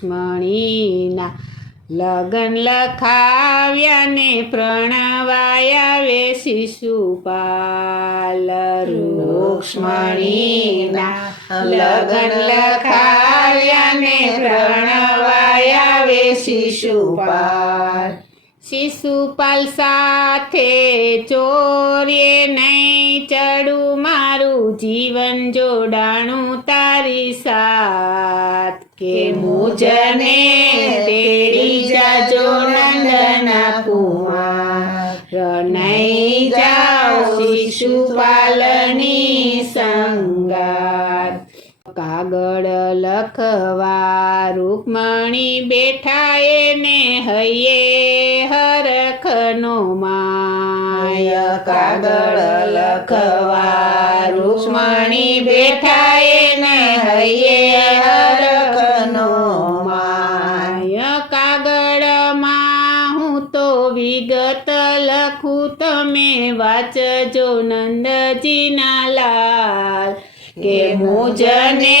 રૂક્ષ્મણીના લગન લખાવ્યા ને પ્રણવાયા વે શિશુપાલ રૂક્ષ્મણીના લગન લખાવ્યા ને પ્રણવાયા વે શિશુપાલ શિશુપાલ સાથે ચોરીએ નહીં ચડું મારું જીવન જોડાણું તારી સાથ કે મુજને તેડી જાજો નંદના કુમાર નહીં જાઓ શિશુપાલની સંગાત કાગળ લખવા રૂક્મણી બેઠા એને હૈયે હરખનો માય કાગળ લખવા રૂક્મણી બેઠા એને હૈયે હરખનો માય કાગળમાં હું તો વિગત લખું તમે વાંચજો નંદજીના લાલ કે મુજને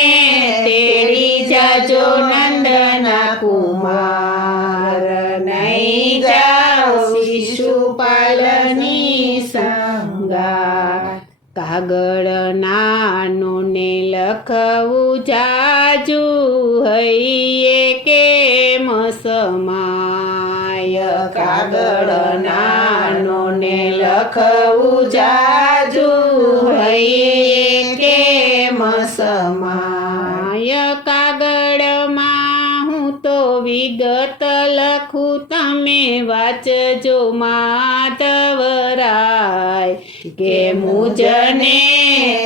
તેડી જાજો નંદના કુમાર નહીં જાઓ શિશુપાલની સંગાત કાગળ નાનો ને લખવું જાજુ હૈયે કેમ સમાય કાગળ નાનો ને લખવું જાજુ હૈયે કેમ સમાય કાગળમાં હું તો વિગત લખું તમે વાંચજો માધવરાય કે મુજને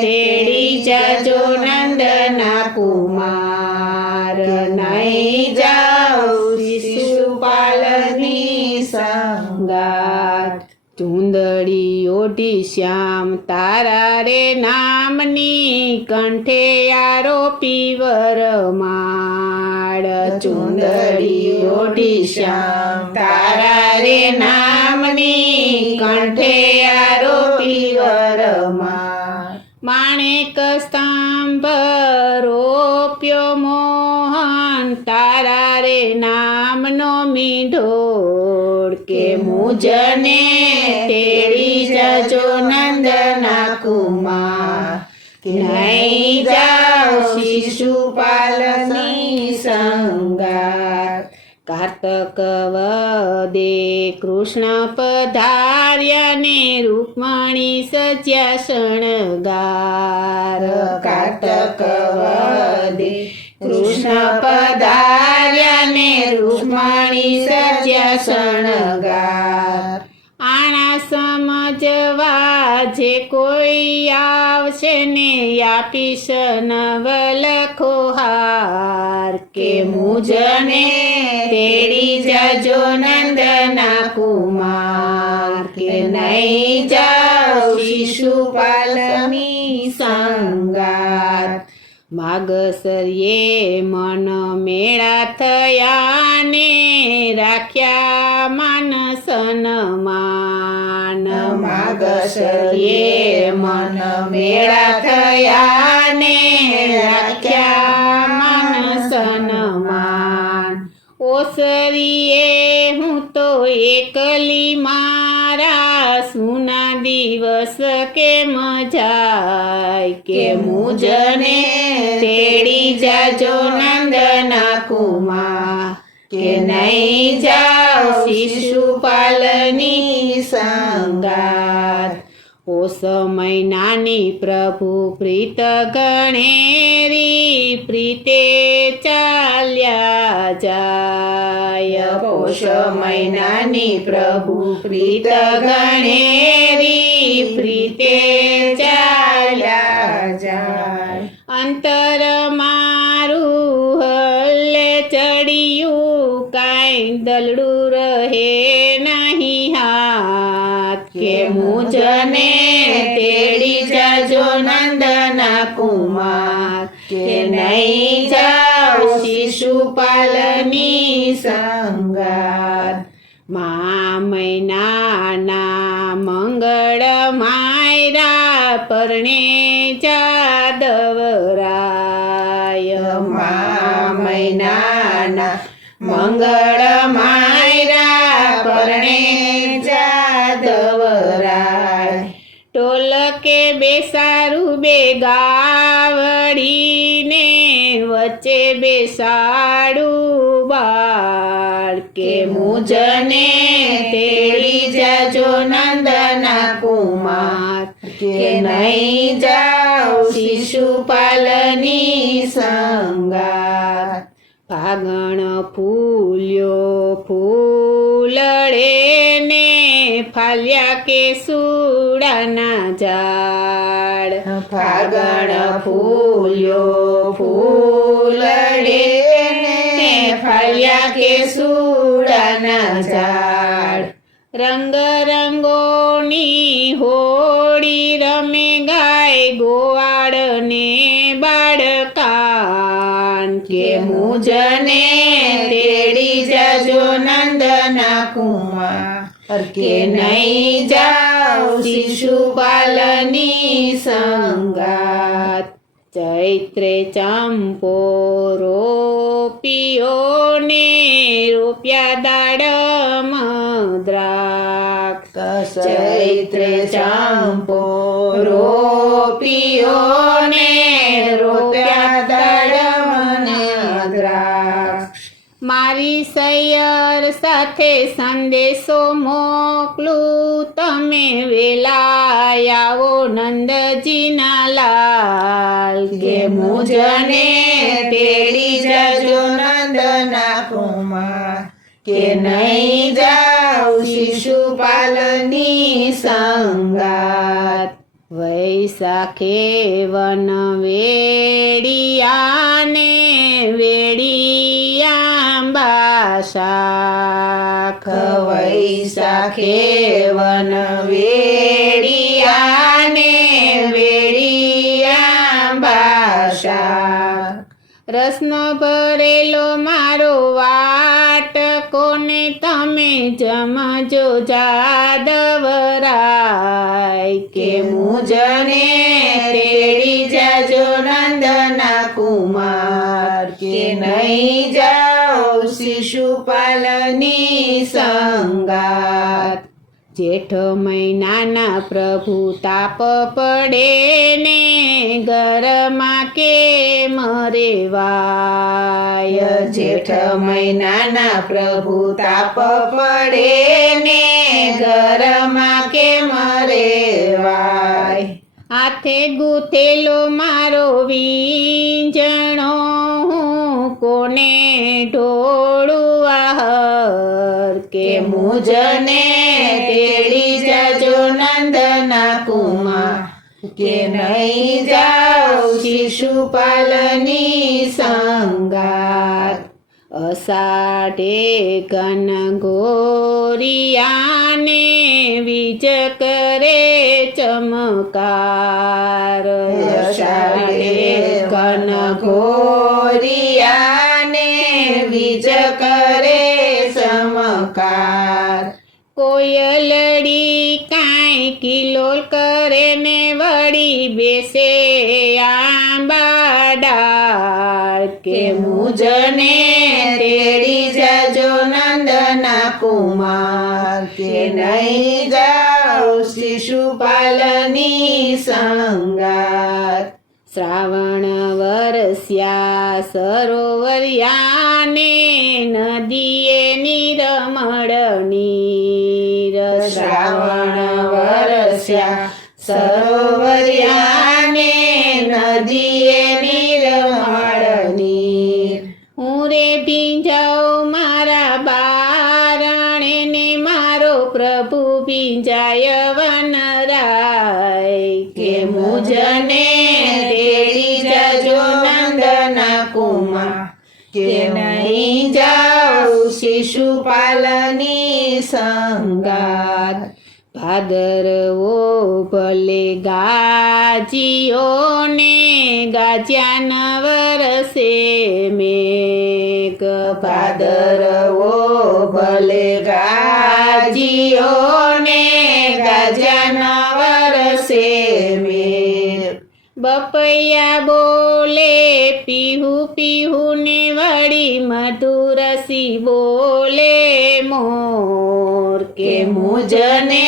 તેડી જાજો નંદના કુમાર નહીં જાઓ શિશુપાલની સંગાત ચૂંદડી ઓઢી શ્યામ તારા રે નામની કંઠે આરોપી વરમાળ ચૂંદડી ઓઢી શ્યામ તારા રે નામની કંઠે આરોપી વરમાળ માણેક સ્તંભ રોપ્યો મોહન તારા રે નામનો મીઢોળ કે મુજને તેડી જાજો નંદના કુમાર નહીં જાઓ શિશુપાલની સંગાત કાર્તક વદે કૃષ્ણ પધાર્યા ને રૂક્મણી સજ્યા શણગાર કાર્તક વદે કૃષ્ણ પધાર્યા ને રૂક્મણી સજ્યા શણગાર આણા સમજવા જે કોઈ આવશે ને આપીશ નવલખો હાર કે મુજને તેડી જાજો નંદના કુમાર કે નહીં જાઓ શિશુપાલની સંગાત માગસર્યે મન મેળા થયા ને રાખ્યા માનસન માન માગસર્યે મન મેળા થયા ને રાખ્યા માનસન માન ઓસરીએ હું તો એકલી મારા સુના દિવસ કેમ જાય કે મુજને તેડી જાજો નંદના કુમાર કે નહીં જાઓ શિશુપાલની સંગાત પોષ મહિનાની પ્રભુ પ્રીત ગણેરી પ્રીતે ચાલ્યા જાય પોષ મહિનાની પ્રભુ પ્રીત ગણેરી પ્રીતે ચાલ્યા જાય અંતર મારું હલ્લે ચડિયું કાંઈ દલડું રહે નહીં હાથ કે મુજને તેડી જાજો નંદના કુમાર કે નહીં જાઓ શિશુપાલની સંગાત મા મહિનાના મંગળ માયરા પરણે જાદવરાય મા મહિનાના મંગળ માયરા પરણે જાદવરાય ટોલકે બેસારું બે ગાવડીને વચ્ચે બેસાડું બાળ કે મુજને તેડી જાજો નંદના કુમાર કે નહીં જાઓ શિશુપાલની સંગાત ફાગણ ફૂલ્યો ફૂલડે ને ફાલ્યા કે સુડાના ઝાડ ફાગણ ફૂલ્યો ફૂલડે ને ફાલ્યા કે સુડાના ઝાડ રંગ રંગોની હોળી રમે ગાય ગોવાળ ને બાળકાન કે મુજને તેડી જાજો નંદના કુમાર કે નહીં જાઓ શિશુપાલની સંગાત ચૈત્રે ચંપો રોપ્યો ને રોપ્યા દાડમ દ્રાક્ષ ચૈત્રે ચંપો રોપ્યો ને રોપ્યા દાડમ દ્રાક્ષ મારી સૈયર સાથે સંદેશો મોકલું તમે વેલા આવો નંદજીના લાલ કે મુજને તેડી જાજો નંદના કુમાર કે નહીં જાઓ શિશુપાલની સંગાત વૈશાખે વન વેડિયાને વેડિયા શાખ વૈશાખે વન વેડિયાને વેડિયા શાખ રસનો ભરેલો મારો વાટકોને તમે જમજો જાદવરાય કે મુજને તેડી જાજો નંદના કુમાર કે નહીં જાઓ શિશુપાલની સંગાત જેઠ મહિનાના પ્રભુ તાપ પડે ને ઘરમાં કે મરેવાય જેઠ મહિનાના પ્રભુ તાપ પડે ને ઘરમાં કે મરેવાય હાથે ગૂંથેલો મારો વીંજણો હું કોને ઢોળું આહર કે મુજને તેડી જાજો નંદના કુમાર કે નહીં જાઓ શિશુપાલની સંગાત અષાઢે ઘન ઘોરિયાને વીજ કરે ચમકાર અષાઢે ઘન ઘોરિયાને વીજ કરે ચમકાર કોયલડી કાંઈ કિલોલ કરે ને વળી બેસે આંબા ડાળ કે મુજને તેડી જાજો નંદના કુમાર કે નહીં જાઓ શિશુપાલની સંગાત શ્રાવણ વરસ્યા સરોવરિયાને નદીએ નિરમળ શ્રાવણ વરસ્યા સરોવરિયાને નદીએ નિરમળ હું રે ભીંજાઉં મારા બારણે ને મારો પ્રભુ ભીંજાય વનરાય કે મુજને તેડી જાજો નંદના કુમાર કે નહીં જાઓ શિશુપાલની સંગાત ભાદરવો ભલે ગાજીઓ ને ગાજ્યા ન વરસે મેઘ ભાદરવો ભલે ગાજીઓ ને ગાજ્યા ન વરસે મેઘ બપૈયા બોલે પીહુ પીહુ ને વળી મધુરસી બોલે મોર કે મુજને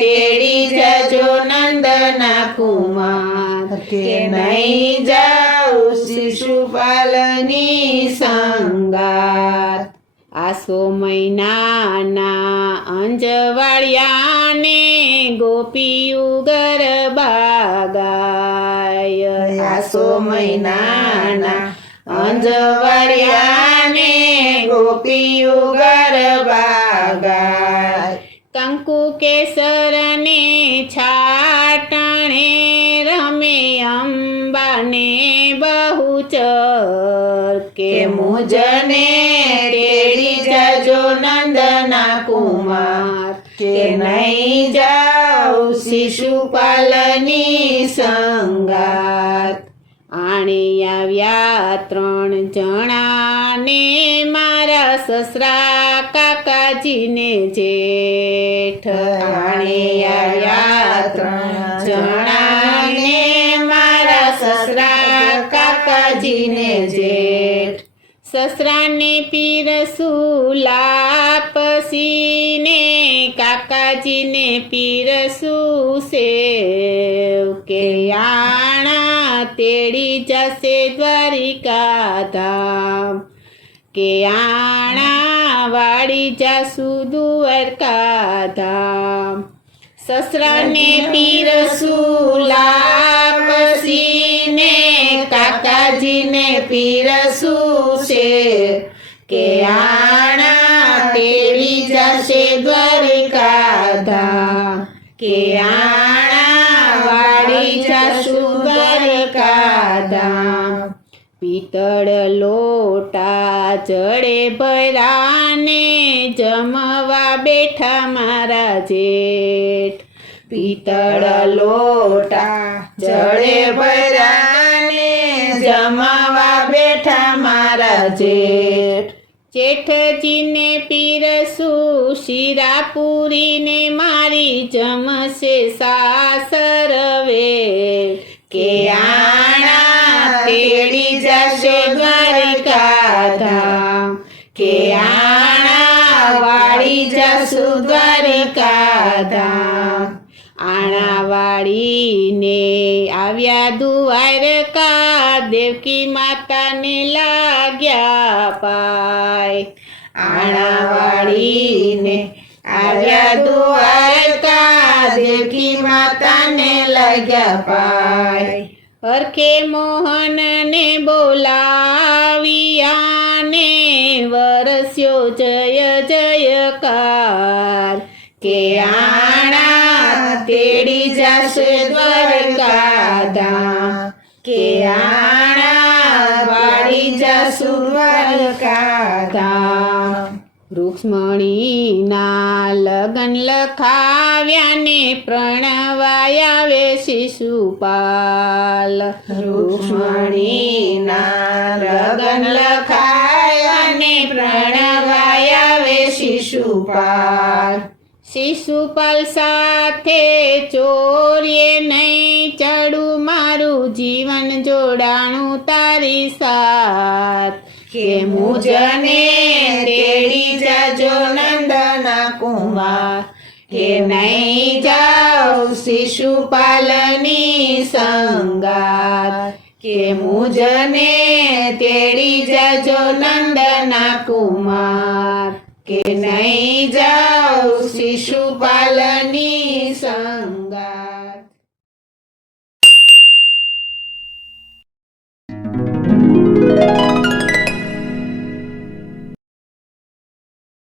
તેડી જજો નંદના કુમાર કે નહીં જાઉં શિશુપાલની સંગાત આસો મહિનાના અંજવાળિયાને ગોપીયું ગરબા ગાય આસો મહિનાના અંજવાળિયાને ગોપીયું ગરબા ગાય કંકુ કેસરને છાટણે રમે અંબાને બહુચર કે મુજને તેડી જજો નંદના કુમાર કે નહીં જાઉં શિશુપાલની સંગાત આણે આવ્યા 3 જણાને મારા સસરા કાકાજીને જેઠ આણે આવ્યા 3 જણાને મારા સસરા કાકાજીને જેઠ સસરાને પીરસું લાપસીને કાકાજીને પીરસું સેવ કે આણા તેડી જશે દ્વારિકા ધામ કે આણા વાળી જાસુ દ્વારકા ધામ સસરાને પીરસું લાપસીને કાકાજીને પીરસું છે કે આણા તેડી જશે દ્વારિકા ધામ કે આણા વાળી જાસુ દ્વારિકા ધામ પિત્તળ લોટા જડે ભરાને જમવા બેઠા મારા જેઠ પિત્તળ લોટા જડે ભરાને જમવા બેઠા મારા જેઠ જેઠજીને પીરસું શીરાપુરીને મારી જમશે સાસરવે કે આણા તેડી જશે દ્વારિકા ધામ કે આણા વાળી જશુ દ્વારિકા ધામ આણા વાળીને આવ્યા દ્વારકા દેવકી માતાને લાગ્યા પાય આણા વાળીને આવ્યા દ્વારકા દેવકી માતાને લાગ્યા પાય હરખે મોહનને બોલાવ્યાને વરસ્યો જય જયકાર કે આણા તેડી જશે દ્વારકા ધામ કે આણા વાળી જશુ દ્વારકા ધામ રૂક્ષ્મણીના લગન લખાવ્યાને પ્રણવાયાવે શિશુપાલ રૂક્ષ્મણીના લગન લખાવ્યાને પ્રણવાયાવે શિશુપાલ શિશુપાલ સાથે ચોરીએ નહીં ચડું મારું જીવન જોડાણું તારી સાથ કે મુજને તેડી જજો નંદના કુમાર કે નહીં જાઉં શિશુપાલની સંગાત કે મુજને તેડી જજો નંદના કુમાર કે નહીં જાઉં શિશુપાલની સંગાત